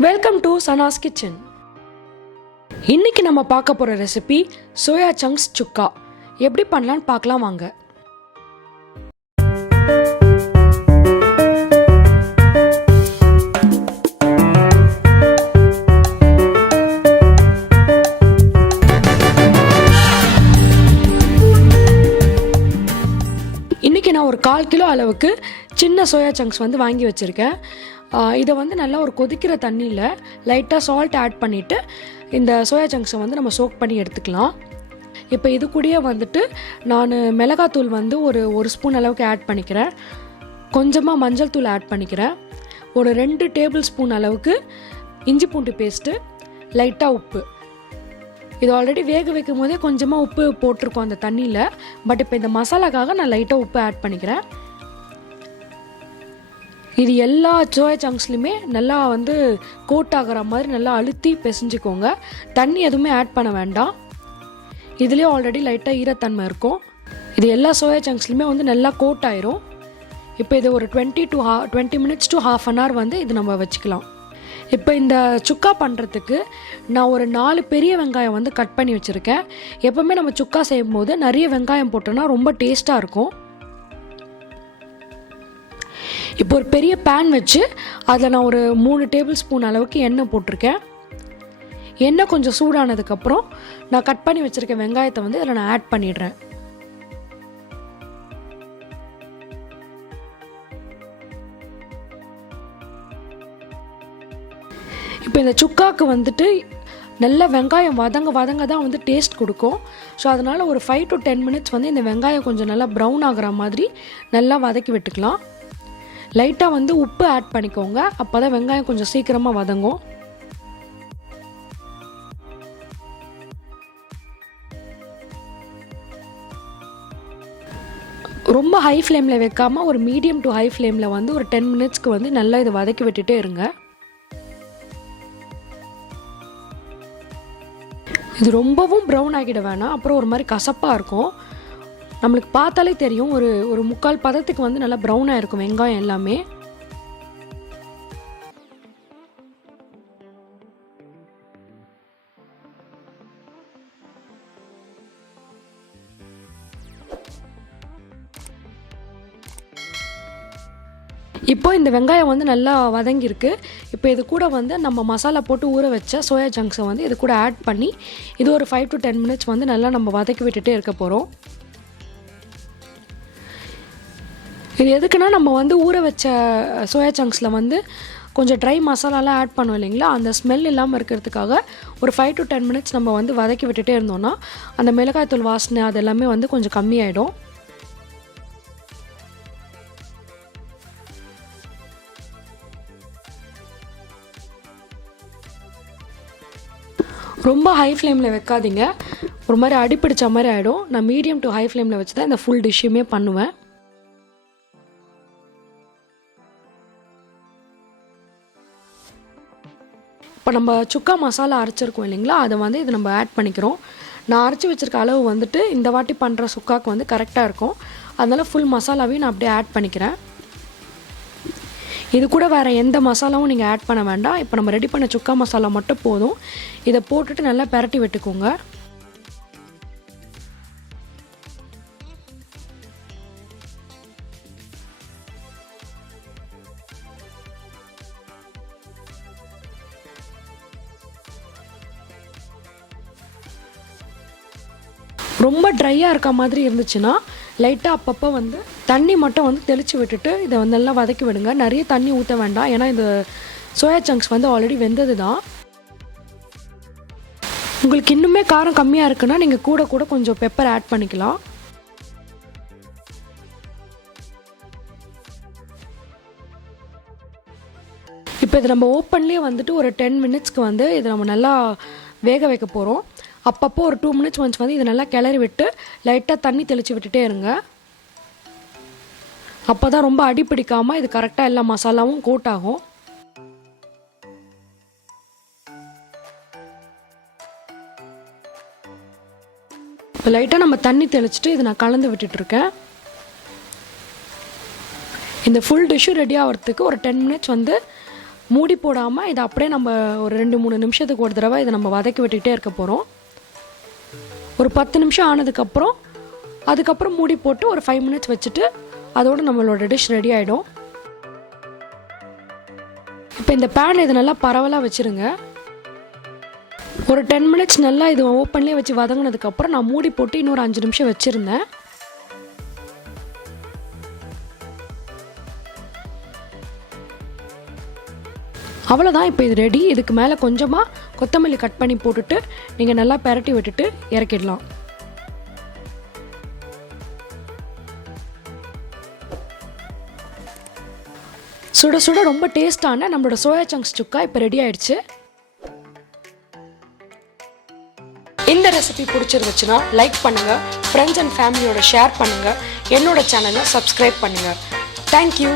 Welcome to Sana's kitchen. இன்னைக்கு நம்ம பார்க்க போகிற ரெசிபி சோயா சங்க்ஸ் சுக்கா. எப்படி பண்ணலான்னு பார்க்கலாம் வாங்க. இன்றைக்கி நான் ஒரு 1/4 கிலோ அளவுக்கு சின்ன சோயா சங்க்ஸ் வந்து வாங்கி வச்சுருக்கேன். இதை வந்து நல்லா ஒரு கொதிக்கிற தண்ணியில் லைட்டாக சால்ட் ஆட் பண்ணிவிட்டு இந்த சோயா சங்க்ஸை வந்து நம்ம சோக் பண்ணி எடுத்துக்கலாம். இப்போ இது கூடயே வந்துட்டு நான் மிளகாத்தூள் வந்து ஒரு ஸ்பூன் அளவுக்கு ஆட் பண்ணிக்கிறேன். கொஞ்சமாக மஞ்சள் தூள் ஆட் பண்ணிக்கிறேன். ஒரு 2 டேபிள் ஸ்பூன் அளவுக்கு இஞ்சி பூண்டு பேஸ்ட்டு, லைட்டாக உப்பு. இது ஆல்ரெடி வேக வைக்கும் போதே கொஞ்சமாக உப்பு போட்டிருக்கோம் அந்த தண்ணியில். பட் இப்போ இந்த மசாலாக்காக நான் லைட்டாக உப்பு ஆட் பண்ணிக்கிறேன். இது எல்லா சோயா சங்க்ஸ்லையுமே நல்லா வந்து கோட் ஆகிற மாதிரி நல்லா அழுத்தி பிசைஞ்சிக்கோங்க. தண்ணி எதுவுமே ஆட் பண்ண வேண்டாம். இதுலேயே ஆல்ரெடி லைட்டாக ஈரத்தன்மை இருக்கும். இது எல்லா சோயா சங்க்ஸ்லையுமே வந்து நல்லா கோட் ஆயிரும். இப்போ இது ஒரு 20 minutes to half an hour வந்து இது நம்ம வச்சுக்கலாம். இப்போ இந்த சுக்கா பண்ணுறதுக்கு நான் ஒரு 4 பெரிய வெங்காயம் வந்து கட் பண்ணி வச்சுருக்கேன். எப்போவுமே நம்ம சுக்கா செய்யும் போது நிறைய வெங்காயம் போட்டோன்னா ரொம்ப டேஸ்ட்டாக இருக்கும். இப்போ ஒரு பெரிய பேன் வச்சு அதில் நான் ஒரு 3 டேபிள் ஸ்பூன் அளவுக்கு எண்ணெய் போட்டிருக்கேன். எண்ணெய் கொஞ்சம் சூடானதுக்கப்புறம் நான் கட் பண்ணி வச்சுருக்க வெங்காயத்தை வந்து இதில் நான் ஆட் பண்ணிடுறேன். இப்போ இந்த சுக்காவுக்கு வந்துட்டு நல்லா வெங்காயம் வதங்க தான் வந்து டேஸ்ட் கொடுக்கும். ஸோ அதனால் ஒரு 5 to 10 minutes வந்து இந்த வெங்காயம் கொஞ்சம் நல்லா ப்ரௌன் ஆகிற மாதிரி நல்லா வதக்கி விட்டுக்கலாம். லைட்டாக வந்து உப்பு ஆட் பண்ணிக்கோங்க. அப்போ தான் வெங்காயம் கொஞ்சம் சீக்கிரமாக வதங்கும். ரொம்ப ஹை ஃப்ளேமில் வைக்காமல் ஒரு மீடியம் டு ஹை ஃப்ளேமில் வந்து ஒரு 10 minutesக்கு வந்து நல்லா இதை வதக்கி விட்டுட்டே இருங்க. இது ரொம்பவும் ப்ரௌன் ஆகிட வேணாம், அப்புறம் ஒரு மாதிரி கசப்பாக இருக்கும். நம்மளுக்கு பார்த்தாலே தெரியும் ஒரு முக்கால் பதத்துக்கு வந்து நல்லா ப்ரௌனாக இருக்கும் வெங்காயம் எல்லாமே. இப்போ இந்த வெங்காயம் வந்து நல்லா வதங்கியிருக்கு. இப்போ இது கூட வந்து நம்ம மசாலா போட்டு ஊற வச்ச சோயா சங்க்ஸை வந்து இது கூட ஆட் பண்ணி இது ஒரு 5 to 10 minutes வந்து நல்லா நம்ம வதக்கி விட்டுட்டே இருக்க போகிறோம். இது எதுக்குன்னா நம்ம வந்து ஊற வச்ச சோயா சங்க்ஸில் வந்து கொஞ்சம் ட்ரை மசாலாலாம் ஆட் பண்ணோம் இல்லைங்களா, அந்த ஸ்மெல் இல்லாமல் இருக்கிறதுக்காக ஒரு 5 to 10 minutes நம்ம வந்து வதக்கி விட்டுட்டே இருந்தோம்னா அந்த மிளகாய்த்தூள் வாசனை அது எல்லாமே வந்து கொஞ்சம் கம்மியாயிடும். ரொம்ப ஹை ஃப்ளேமில் வைக்காதீங்க, ஒரு மாதிரி அடிப்பிடிச்ச மாதிரி ஆகிடும். நான் மீடியம் டு ஹை ஃப்ளேமில் வச்சு தான் இந்த ஃபுல் டிஷ்ஷுமே பண்ணுவேன். இப்போ நம்ம சுக்கா மசாலா அரைச்சிருக்கோம் இல்லைங்களா, அதை வந்து இது நம்ம ஆட் பண்ணிக்கிறோம். நான் அரைச்சி வச்சுருக்க அளவு வந்துட்டு இந்த வாட்டி பண்ணுற சுக்காவுக்கு வந்து கரெக்டாக இருக்கும். அதனால் ஃபுல் மசாலாவையும் நான் அப்படியே ஆட் பண்ணிக்கிறேன். இது கூட வேறு எந்த மசாலாவும் நீங்கள் ஆட் பண்ண வேண்டாம். இப்போ நம்ம ரெடி பண்ண சுக்கா மசாலா மட்டும் போதும். இதை போட்டுட்டு நல்லா பெரட்டி விட்டுக்கோங்க. ரொம்ப ட்ரையாக இருக்க மாதிரி இருந்துச்சுன்னா லைட்டாக அப்பப்போ வந்து தண்ணி மட்டும் வந்து தெளித்து விட்டுட்டு இதை வந்து நல்லா வதக்கி விடுங்க. நிறைய தண்ணி ஊற்ற வேண்டாம், ஏன்னா இந்த சோயா சங்க்ஸ் வந்து ஆல்ரெடி வெந்தது தான். உங்களுக்கு இன்னுமே காரம் கம்மியாக இருக்குன்னா நீங்கள் கூட கொஞ்சம் பெப்பர் ஆட் பண்ணிக்கலாம். இப்போ இது நம்ம ஓப்பன்லேயே வந்துட்டு ஒரு 10 minutesக்கு வந்து இதை நம்ம நல்லா வேக வைக்க போகிறோம். அப்பப்போ ஒரு 2 minutes ஒன்ஸ் வந்து இதை நல்லா கிளறி விட்டு லைட்டாக தண்ணி தெளித்து விட்டுட்டே இருங்க. அப்போ தான் ரொம்ப அடி பிடிக்காமல் இது கரெக்டாக எல்லா மசாலாவும் கோட் ஆகும். இப்போ லைட்டாக நம்ம தண்ணி தெளிச்சுட்டு இதை நான் கலந்து விட்டுட்ருக்கேன். இந்த ஃபுல் டிஷ்ஷு ரெடி ஆகிறதுக்கு ஒரு 10 minutes வந்து மூடி போடாமல் இதை அப்படியே நம்ம ஒரு 2-3 நிமிஷத்துக்கு ஒரு தடவை இதை நம்ம வதக்கி விட்டுக்கிட்டே இருக்க போகிறோம். ஒரு 10 நிமிஷம் ஆனதுக்கப்புறம் அதுக்கப்புறம் மூடி போட்டு ஒரு 5 மினிட்ஸ் வச்சுட்டு அதோடு நம்மளோட டிஷ் ரெடி ஆகிடும். இப்போ இந்த பேன் இது நல்லா பரவலாக வச்சுருங்க. ஒரு 10 மினிட்ஸ் நல்லா இது ஓப்பன்லேயே வச்சு வதங்கினதுக்கப்புறம் நான் மூடி போட்டு இன்னொரு 5 நிமிஷம் வச்சுருந்தேன். அவ்வளோதான், இப்போ இது ரெடி. இதுக்கு மேலே கொஞ்சமாக கொத்தமல்லி கட் பண்ணி போட்டுட்டு நீங்கள் நல்லா பெரட்டி விட்டுட்டு இறக்கிடலாம். சுட சுட ரொம்ப டேஸ்டான நம்மளோட சோயா சங்க்ஸ் சுக்கா இப்போ ரெடி ஆயிடுச்சு. இந்த ரெசிபி பிடிச்சிருந்துச்சுன்னா லைக் பண்ணுங்கள், ஃப்ரெண்ட்ஸ் அண்ட் ஃபேமிலியோட ஷேர் பண்ணுங்கள், என்னோட சேனலை சப்ஸ்கிரைப் பண்ணுங்கள். தேங்க்யூ.